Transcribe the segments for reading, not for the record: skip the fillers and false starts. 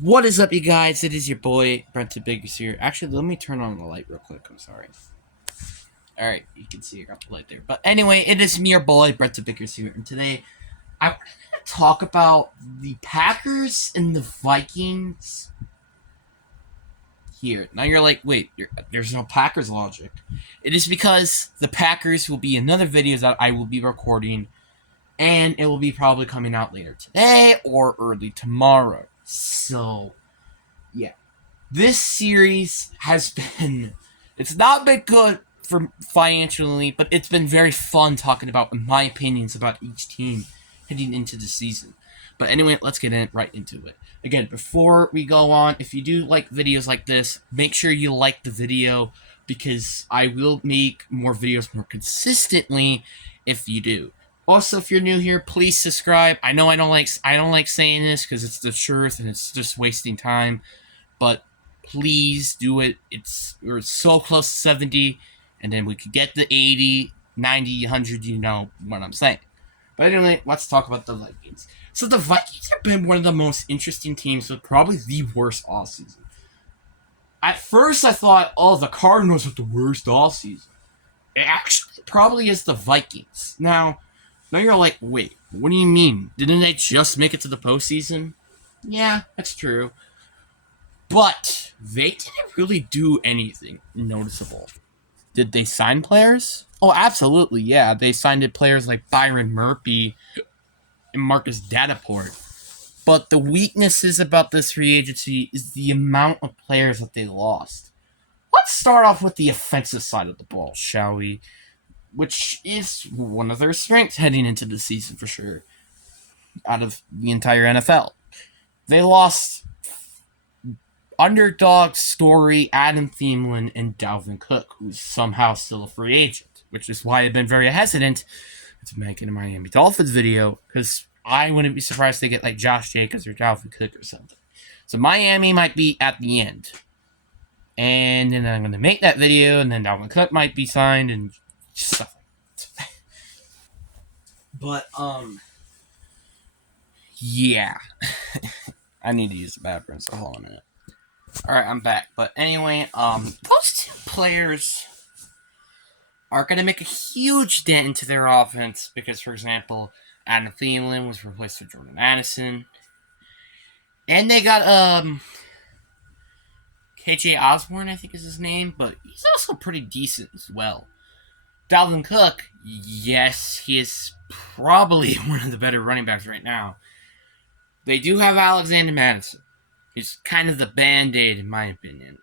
What is up, you guys? It is your boy, Brent Biggers here. Actually, let me turn on the light real quick. I'm sorry. Alright, you can see I got the light there. But anyway, it is me, your boy, Brent Biggers here. And today, I wanted to talk about the Packers and the Vikings here. Now you're like, wait, there's no Packers logic. It is because the Packers will be another video that I will be recording, and it will be probably coming out later today or early tomorrow. So, yeah. This series has been, it's not been good for financially, but it's been very fun talking about my opinions about each team heading into the season. But anyway, let's get right into it. Again, before we go on, if you do like videos like this, make sure you like the video because I will make more videos more consistently if you do. Also, if you're new here, please subscribe. I know I don't like saying this because it's the truth and it's just wasting time, but please do it. We're so close to 70, and then we could get the 80, 90, 100, you know what I'm saying. But anyway, let's talk about the Vikings. So the Vikings have been one of the most interesting teams, but probably the worst all season. At first, I thought, oh, the Cardinals are the worst all season. It actually probably is the Vikings. Now you're like, wait, what do you mean? Didn't they just make it to the postseason? Yeah, that's true. But they didn't really do anything noticeable. Did they sign players? Oh, absolutely, yeah. They signed players like Byron Murphy and Marcus Davenport. But the weaknesses about this free agency is the amount of players that they lost. Let's start off with the offensive side of the ball, shall we? Which is one of their strengths heading into the season for sure. Out of the entire NFL. They lost underdog story Adam Thielen and Dalvin Cook, who's somehow still a free agent, which is why I've been very hesitant to make it a Miami Dolphins video, because I wouldn't be surprised to get like Josh Jacobs or Dalvin Cook or something. So Miami might be at the end. And then I'm going to make that video, and then Dalvin Cook might be signed, and stuff. But, yeah. I need to use the bathroom, so hold on a minute. Alright, I'm back. But anyway, those two players are going to make a huge dent into their offense because, for example, Adam Thielen was replaced with Jordan Addison. And they got, KJ Osborne, I think is his name, but he's also pretty decent as well. Dalvin Cook, yes, he is probably one of the better running backs right now. They do have Alexander Madison. He's kind of the Band-Aid, in my opinion.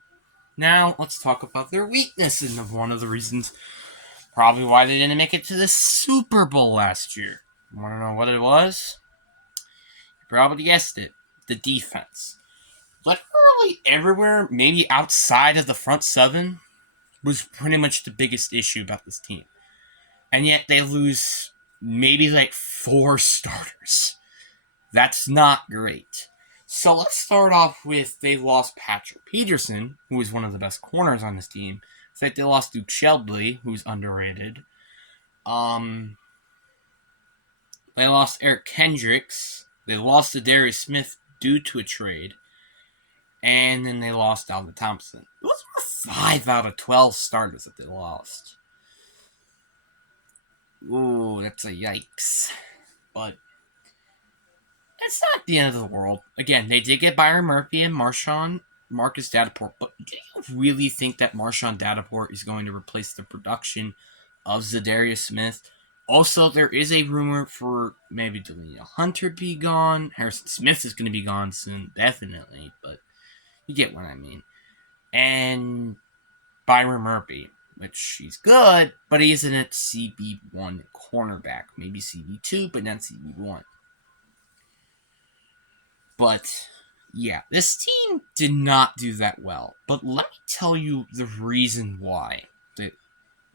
Now, let's talk about their weaknesses of one of the reasons probably why they didn't make it to the Super Bowl last year. You want to know what it was? You probably guessed it. The defense. Literally everywhere, maybe outside of the front seven, was pretty much the biggest issue about this team. And yet they lose maybe like 4 starters. That's not great. So let's start off with they lost Patrick Peterson, who was one of the best corners on this team. In fact, they lost Duke Shelby, who's underrated. They lost Eric Kendricks. They lost to Darius Smith due to a trade. And then they lost Alvin Thompson. Those were 5 out of 12 starters that they lost. Ooh, that's a yikes. But it's not the end of the world. Again, they did get Byron Murphy and Marcus Davenport, but do you really think that Marcus Davenport is going to replace the production of Zadarius Smith? Also, there is a rumor for maybe Danielle Hunter be gone. Harrison Smith is going to be gone soon, definitely, but you get what I mean. And Byron Murphy, which he's good, but he isn't a CB1 cornerback. Maybe CB2, but not CB1. But, yeah, this team did not do that well. But let me tell you the reason why they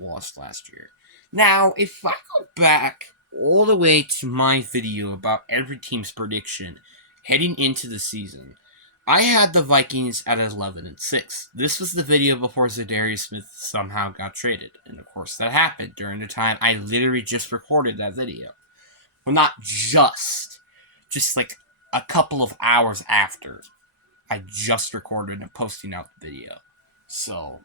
lost last year. Now, if I go back all the way to my video about every team's prediction heading into the season, I had the Vikings at 11-6. This was the video before Zadarius Smith somehow got traded. And of course that happened during the time I literally just recorded that video. Well, not just like a couple of hours after. I just recorded and posting out the video. So,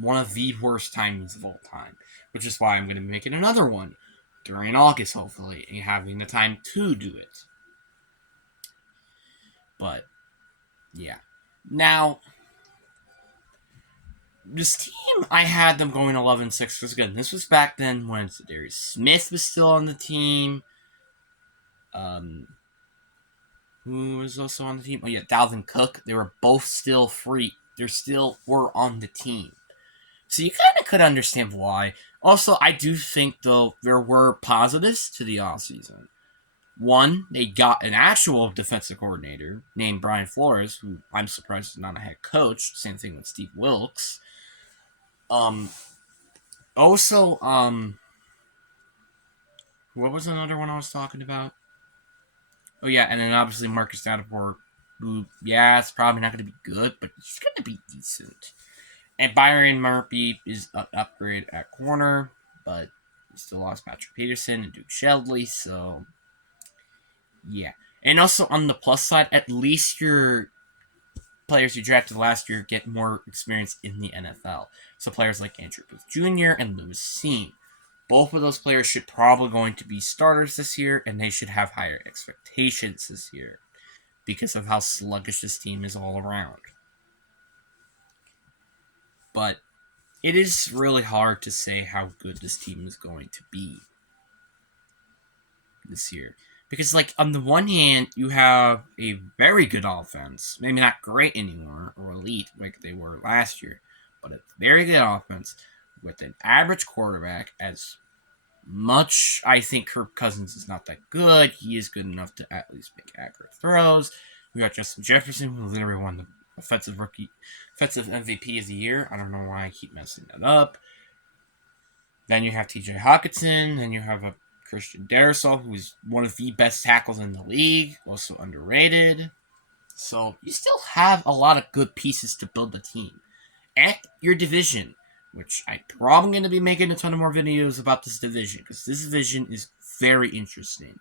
one of the worst timings of all time. Which is why I'm going to be making another one during August, hopefully, and having the time to do it. But, yeah. Now, this team, I had them going 11-6 because, again, this was back then when Darius Smith was still on the team. Who was also on the team? Oh, yeah, Dalvin Cook. They were both still free. They still were on the team. So you kind of could understand why. Also, I do think, though, there were positives to the offseason. One, they got an actual defensive coordinator named Brian Flores, who I'm surprised is not a head coach. Same thing with Steve Wilkes. Also, what was another one I was talking about? Oh, yeah, and then obviously Marcus Davenport, who, yeah, it's probably not going to be good, but he's going to be decent. And Byron Murphy is an upgrade at corner, but he still lost Patrick Peterson and Duke Sheldley, so yeah. And also on the plus side, at least your players you drafted last year get more experience in the NFL. So players like Andrew Booth Jr. and Lewis Cine. Both of those players should probably going to be starters this year, and they should have higher expectations this year because of how sluggish this team is all around. But it is really hard to say how good this team is going to be this year. Because, like, on the one hand, you have a very good offense. Maybe not great anymore, or elite like they were last year. But a very good offense with an average quarterback. As much, I think Kirk Cousins is not that good. He is good enough to at least make accurate throws. We got Justin Jefferson, who literally won the offensive MVP of the year. I don't know why I keep messing that up. Then you have TJ Hawkinson. Then you have a Christian Darrisaw, who is one of the best tackles in the league, also underrated. So you still have a lot of good pieces to build the team. And your division, which I'm probably going to be making a ton of more videos about this division, because this division is very interesting.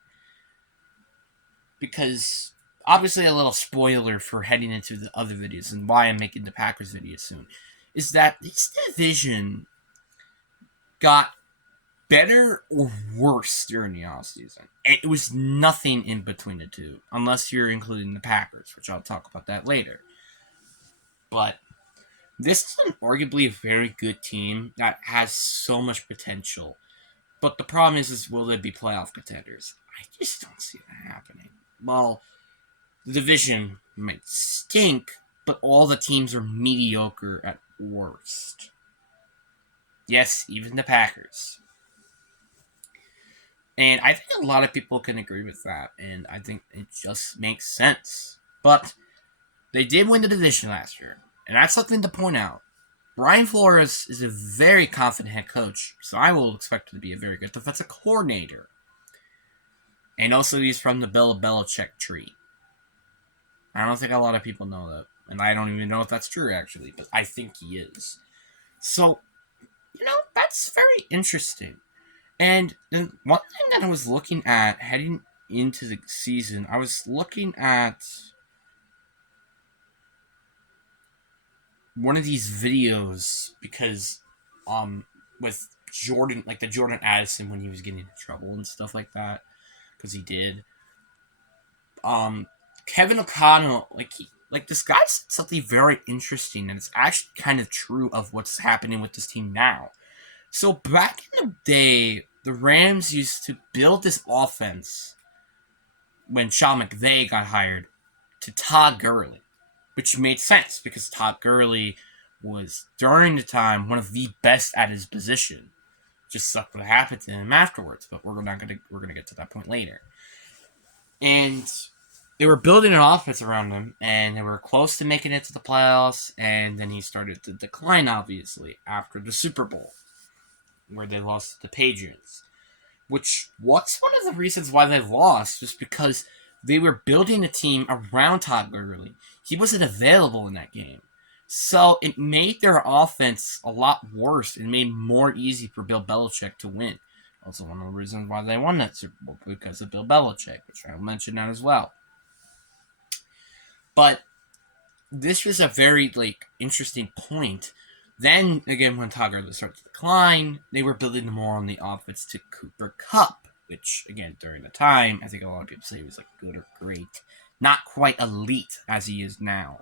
Because, obviously a little spoiler for heading into the other videos and why I'm making the Packers video soon, is that this division got better or worse during the offseason. It was nothing in between the two, unless you're including the Packers, which I'll talk about that later. But this is arguably a very good team that has so much potential. But the problem is will they be playoff contenders? I just don't see that happening. Well, the division might stink, but all the teams are mediocre at worst. Yes, even the Packers. And I think a lot of people can agree with that, and I think it just makes sense. But they did win the division last year, and that's something to point out. Brian Flores is a very confident head coach, so I will expect him to be a very good defensive coordinator. And also, he's from the Bill Belichick tree. I don't think a lot of people know that, and I don't even know if that's true, actually, but I think he is. So, that's very interesting. And one thing that I was looking at heading into the season, I was looking at one of these videos because with Jordan, like the Jordan Addison when he was getting into trouble and stuff like that, because he did. Kevin O'Connell, this guy said something very interesting, and it's actually kind of true of what's happening with this team now. So back in the day, the Rams used to build this offense when Sean McVay got hired to Todd Gurley, which made sense because Todd Gurley was, during the time, one of the best at his position. Just sucked what happened to him afterwards, but we're gonna get to that point later. And they were building an offense around him, and they were close to making it to the playoffs, and then he started to decline, obviously, after the Super Bowl, where they lost to the Patriots. Which was one of the reasons why they lost, just because they were building a team around Todd Gurley. He wasn't available in that game. So it made their offense a lot worse. It made it more easy for Bill Belichick to win. Also one of the reasons why they won that Super Bowl, because of Bill Belichick, which I'll mention that as well. But this was a very interesting point. Then again, when Todd Gurley started to decline, they were building more on the offense to Cooper Kupp, which again during the time I think a lot of people say he was good or great, not quite elite as he is now.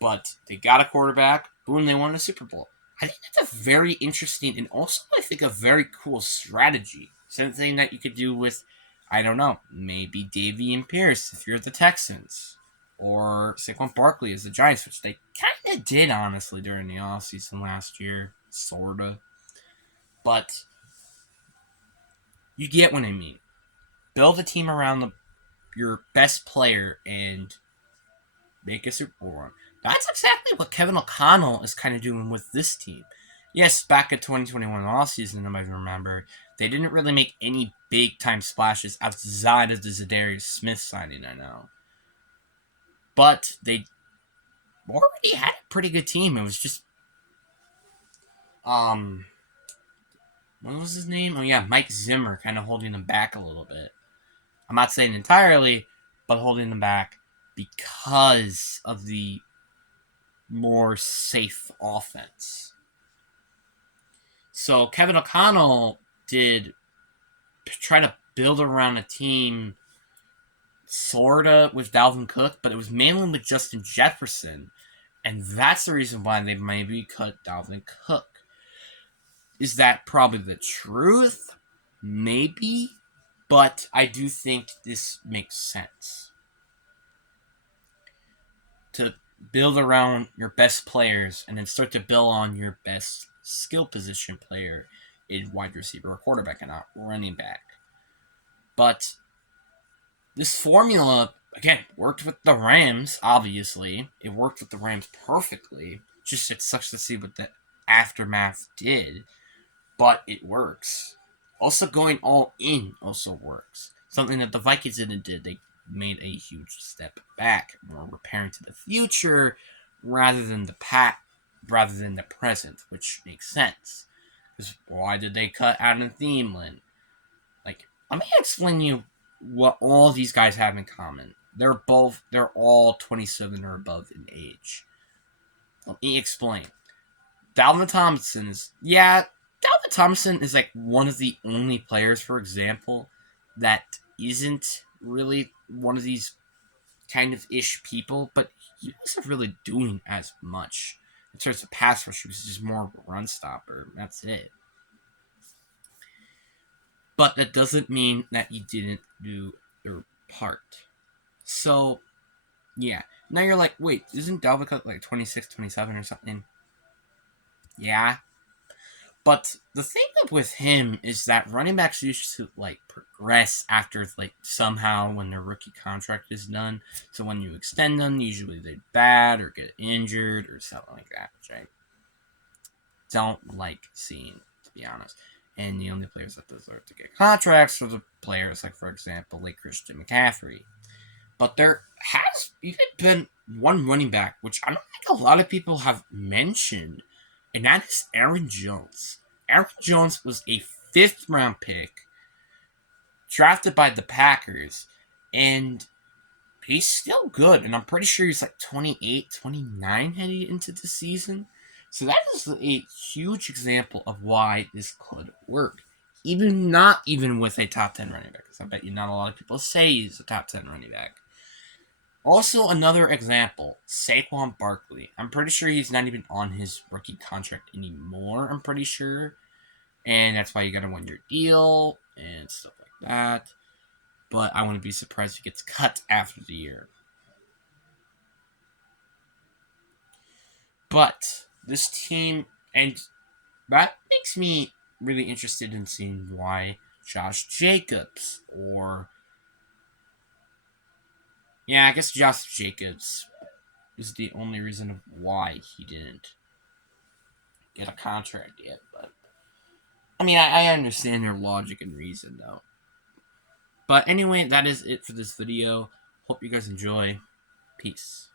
But they got a quarterback. Boom, they won a Super Bowl. I think that's a very interesting and also I think a very cool strategy. Something that you could do with, I don't know, maybe Davian Pierce if you're the Texans. Or Saquon Barkley as the Giants, which they kind of did, honestly, during the offseason last year. Sort of. But you get what I mean. Build a team around your best player and make a Super Bowl run. That's exactly what Kevin O'Connell is kind of doing with this team. Yes, back at 2021 offseason, I might remember, they didn't really make any big-time splashes outside of the Zadarius Smith signing, I know. But they already had a pretty good team. It was just, what was his name? Oh, yeah, Mike Zimmer kind of holding them back a little bit. I'm not saying entirely, but holding them back because of the more safe offense. So Kevin O'Connell did try to build around a team sorta with Dalvin Cook, but it was mainly with Justin Jefferson, and that's the reason why they maybe cut Dalvin Cook. Is that probably the truth? Maybe, but I do think this makes sense. To build around your best players and then start to build on your best skill position player in wide receiver or quarterback and not running back. But this formula, again, worked with the Rams, obviously. It worked with the Rams perfectly. Just it sucks to see what the aftermath did. But it works. Also, going all in also works. Something that the Vikings didn't do. They made a huge step back, more repairing to the future rather than the present, which makes sense. Because why did they cut Adam Thielen? Let me explain to you what all these guys have in common. They're all 27 or above in age. Let me explain. Dalvin Thompson is one of the only players, for example, that isn't really one of these kind of ish people, but he wasn't really doing as much in terms of pass rush. He was just more of a run stopper. That's it. But that doesn't mean that he didn't do their part. So, yeah. Now you're like, wait, isn't Dalvin Cook 26, 27 or something? Yeah. But the thing with him is that running backs used to progress after somehow when their rookie contract is done. So when you extend them, usually they're bad or get injured or something like that, which I don't like seeing, to be honest. And the only players that deserve to get contracts are the players for example, Christian McCaffrey. But there has even been one running back, which I don't think a lot of people have mentioned, and that is Aaron Jones. Aaron Jones was a 5th-round pick, drafted by the Packers, and he's still good, and I'm pretty sure he's 28, 29 heading into the season. So that is a huge example of why this could work. Not even with a top 10 running back, because I bet you not a lot of people say he's a top 10 running back. Also, another example, Saquon Barkley. I'm pretty sure he's not even on his rookie contract anymore, I'm pretty sure. And that's why you got a 1-year deal and stuff like that. But I wouldn't be surprised if he gets cut after the year. But this team, and that makes me really interested in seeing why Josh Jacobs I guess Josh Jacobs is the only reason of why he didn't get a contract yet. But I understand their logic and reason though. But anyway, that is it for this video. Hope you guys enjoy. Peace.